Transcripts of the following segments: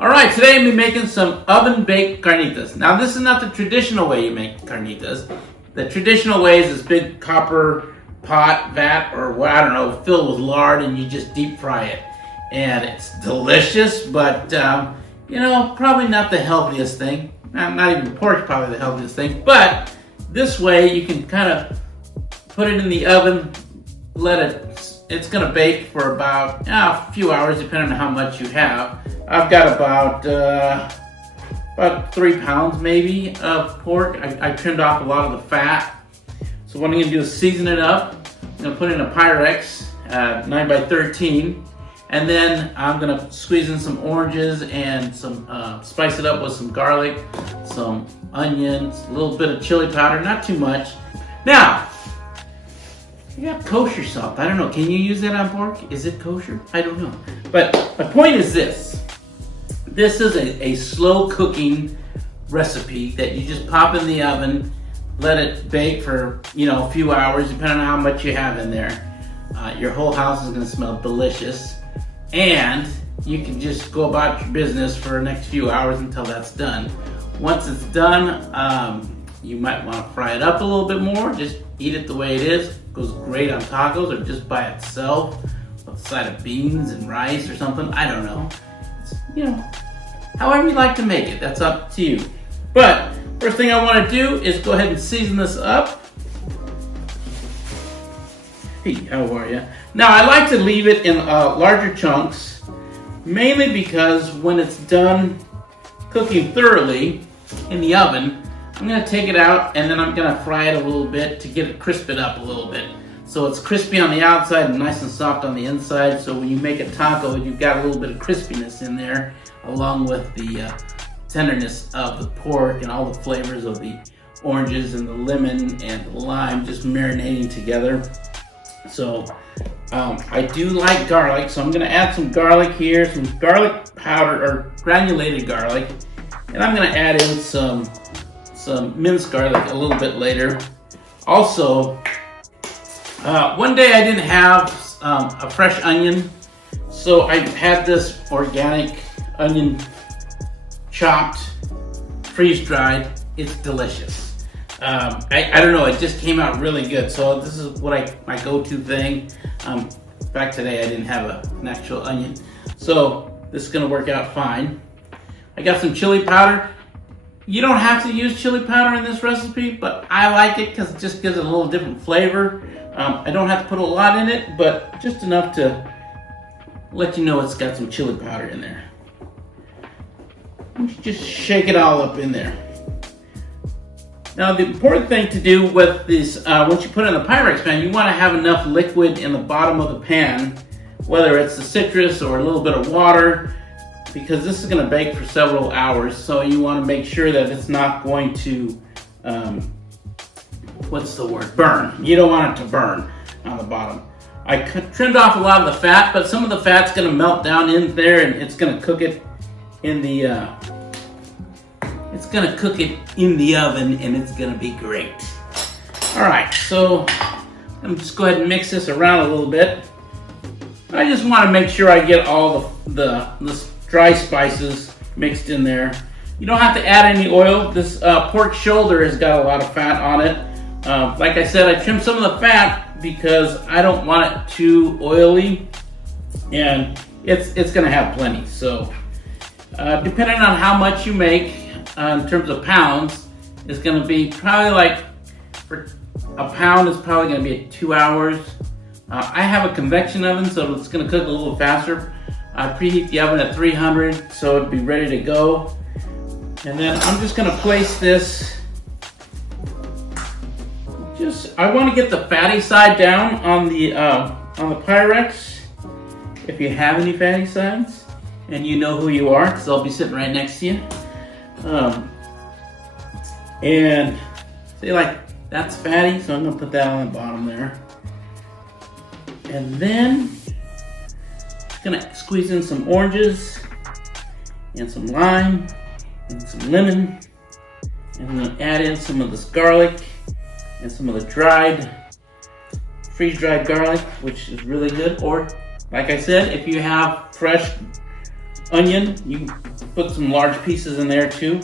All right, today I'm going to be making some oven-baked carnitas. Now, this is not the traditional way you make carnitas. The traditional way is this big copper pot, vat, or what, I don't know, filled with lard, and you just deep fry it. And it's delicious, but, probably not the healthiest thing. Not even pork's probably the healthiest thing. But this way, you can kind of put it in the oven, it's going to bake for about a few hours, depending on how much you have. I've got about 3 pounds maybe of pork. I trimmed off a lot of the fat. So what I'm going to do is season it up. I'm going to put it in a Pyrex 9x13, and then I'm going to squeeze in some oranges and spice it up with some garlic, some onions, a little bit of chili powder, not too much. Now, you got kosher salt. I don't know. Can you use that on pork? Is it kosher? I don't know. But my point is this. This is a slow cooking recipe that you just pop in the oven, let it bake for a few hours, depending on how much you have in there. Your whole house is going to smell delicious, and you can just go about your business for the next few hours until that's done. Once it's done, you might want to fry it up a little bit more. Just eat it the way it is. It goes great on tacos or just by itself with a side of beans and rice or something. I don't know. However you like to make it, that's up to you. But first thing I want to do is go ahead and season this up. Hey, how are you? Now I like to leave it in larger chunks, mainly because when it's done cooking thoroughly in the oven, I'm going to take it out and then I'm going to fry it a little bit to get it crisped up a little bit. So it's crispy on the outside and nice and soft on the inside. So when you make a taco, you've got a little bit of crispiness in there, along with the tenderness of the pork and all the flavors of the oranges and the lemon and the lime just marinating together. So I do like garlic, so I'm going to add some garlic here, some garlic powder or granulated garlic, and I'm going to add in some minced garlic a little bit later. Also, one day I didn't have a fresh onion, so I had this organic onion chopped, freeze-dried. It's delicious. I don't know, it just came out really good. So this is what my go-to thing. In fact, today I didn't have an actual onion. So this is gonna work out fine. I got some chili powder. You don't have to use chili powder in this recipe, but I like it because it just gives it a little different flavor. I don't have to put a lot in it, but just enough to let you know it's got some chili powder in there. Just shake it all up in there. Now the important thing to do with this, once you put it in the Pyrex pan, you want to have enough liquid in the bottom of the pan, whether it's the citrus or a little bit of water, because this is going to bake for several hours. So you want to make sure that it's not going to, burn. You don't want it to burn on the bottom. I trimmed off a lot of the fat, but some of the fat's going to melt down in there, and it's going to cook it in the oven, and it's going to be great. All right, so let me just go ahead and mix this around a little bit. I just want to make sure I get all the dry spices mixed in there. You don't have to add any oil. This pork shoulder has got a lot of fat on it. Like I said, I trimmed some of the fat because I don't want it too oily, and it's going to have plenty. So depending on how much you make in terms of pounds, it's going to be probably like, for a pound is probably going to be 2 hours. I have a convection oven, so it's going to cook a little faster. I preheat the oven at 300, so it'll be ready to go. And then I'm just going to place this. I want to get the fatty side down on the Pyrex. If you have any fatty sides, and you know who you are, because I'll be sitting right next to you. And see, like, that's fatty, so I'm going to put that on the bottom there. And then I'm going to squeeze in some oranges and some lime and some lemon. And I'm going to add in some of this garlic and some of the freeze-dried garlic, which is really good. Or, like I said, if you have fresh onion. You can put some large pieces in there too.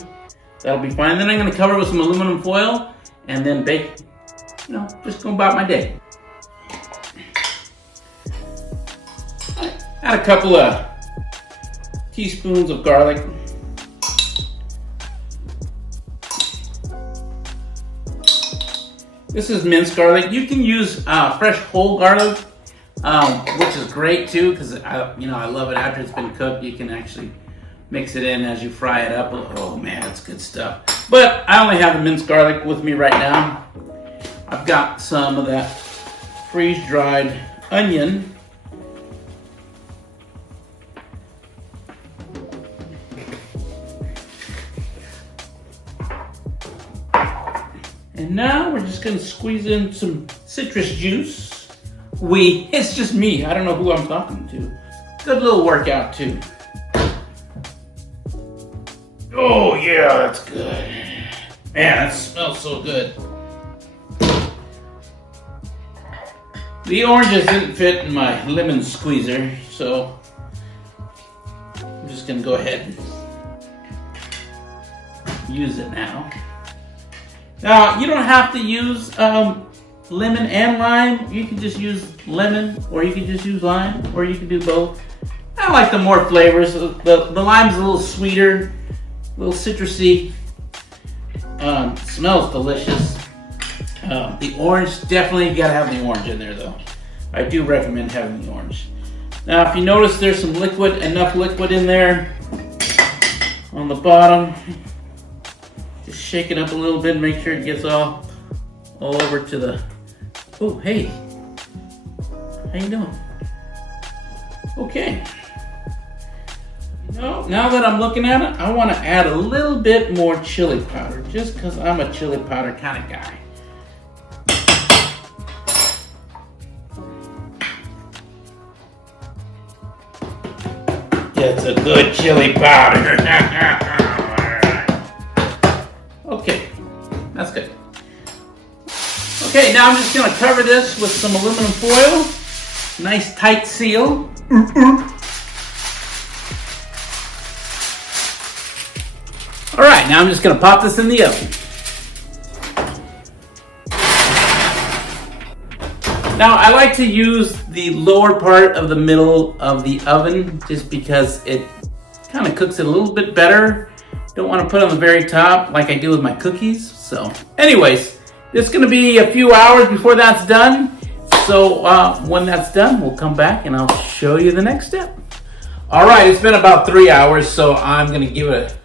That'll be fine. Then I'm going to cover it with some aluminum foil and then bake, just go about my day. Add a couple of teaspoons of garlic. This is minced garlic. You can use fresh whole garlic, which is great too, because I love it after it's been cooked. You can actually mix it in as you fry it up. Oh man, it's good stuff. But I only have the minced garlic with me right now. I've got some of that freeze-dried onion. And now we're just gonna squeeze in some citrus juice. It's just me. I don't know who I'm talking to. Good little workout too. Oh yeah, that's good. Man, that smells so good. The oranges didn't fit in my lemon squeezer, so I'm just gonna go ahead and use it now. Now, you don't have to use lemon and lime. You can just use lemon, or you can just use lime, or you can do both. I like the more flavors. The lime's a little sweeter, a little citrusy. Smells delicious. The orange, definitely you gotta have the orange in there though. I do recommend having the orange. Now, if you notice there's some liquid, enough liquid in there on the bottom. Just shake it up a little bit, make sure it gets all over to the, oh, hey, how you doing? Okay. Now that I'm looking at it, I want to add a little bit more chili powder, just because I'm a chili powder kind of guy. That's a good chili powder. Okay, that's good. Okay, now I'm just going to cover this with some aluminum foil. Nice tight seal. All right, now I'm just going to pop this in the oven. Now I like to use the lower part of the middle of the oven just because it kind of cooks it a little bit better. Don't want to put it on the very top like I do with my cookies. So anyways, it's going to be a few hours before that's done. So when that's done, we'll come back and I'll show you the next step. All right, it's been about 3 hours, so I'm going to give it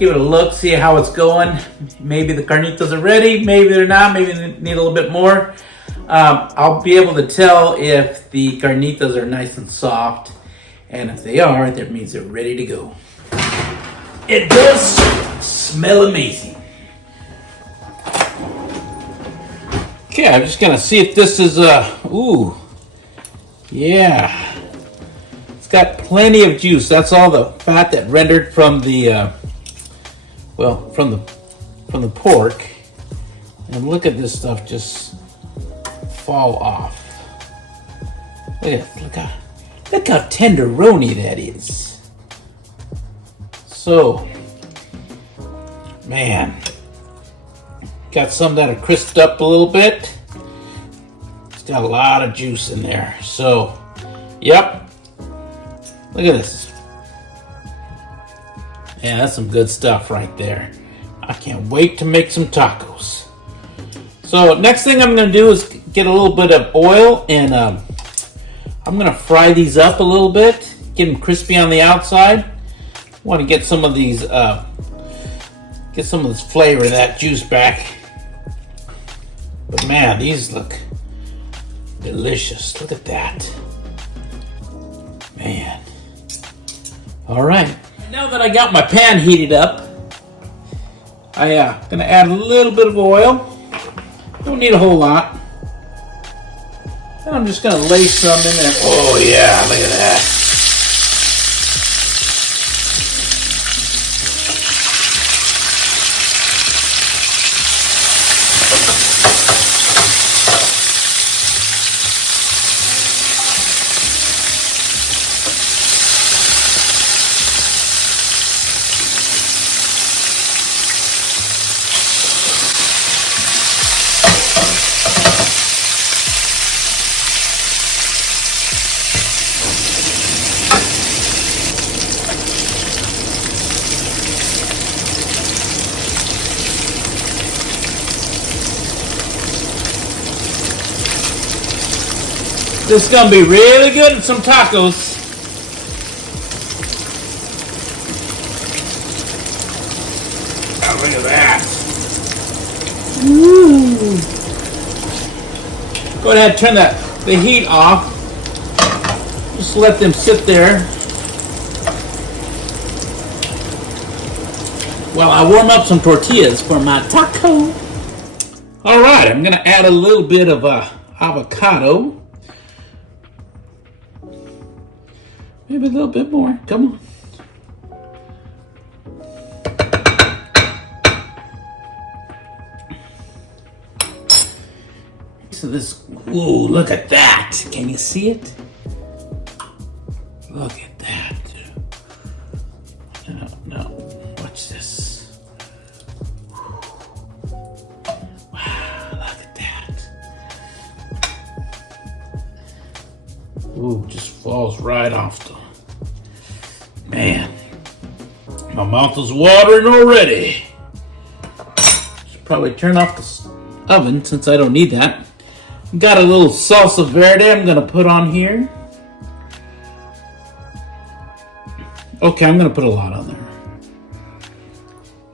a look, see how it's going. Maybe the carnitas are ready, maybe they're not, maybe they need a little bit more. I'll be able to tell if the carnitas are nice and soft, and if they are, that means they're ready to go. It does smell amazing. Okay, I'm just gonna see if this is ooh, yeah. It's got plenty of juice. That's all the fat that rendered from the from the pork. And look at this stuff just fall off. Look how tenderoni that is. So, man, got some that are crisped up a little bit. It's got a lot of juice in there. So, yep. Look at this. Yeah, that's some good stuff right there. I can't wait to make some tacos. So next thing I'm going to do is get a little bit of oil and I'm going to fry these up a little bit, get them crispy on the outside. Want to get some of these, get some of this flavor, that juice back. But man, these look delicious. Look at that. Man. All right. Now that I got my pan heated up, I'm going to add a little bit of oil. Don't need a whole lot. And I'm just going to lay some in there. Oh yeah, look at that. This is gonna be really good with some tacos. Oh, look at that. Woo. Go ahead and turn the heat off. Just let them sit there while I warm up some tortillas for my taco. All right, I'm gonna add a little bit of avocado. Maybe a little bit more. Come on. So this, ooh, look at that. Can you see it? Look at that. No, watch this. Wow, look at that. Ooh, just falls right off the, man. My mouth is watering already. Should probably turn off the oven since I don't need that. Got a little salsa verde I'm gonna put on here. Okay, I'm gonna put a lot on there.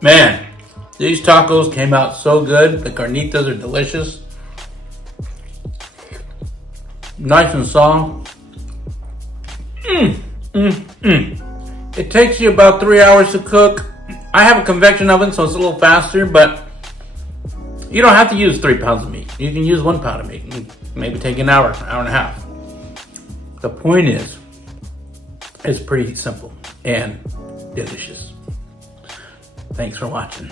Man, these tacos came out so good. The carnitas are delicious. Nice and soft. It takes you about 3 hours to cook. I have a convection oven, so it's a little faster, but you don't have to use 3 pounds of meat. You can use 1 pound of meat. Maybe take an hour and a half. The point is, it's pretty simple and delicious. Thanks for watching.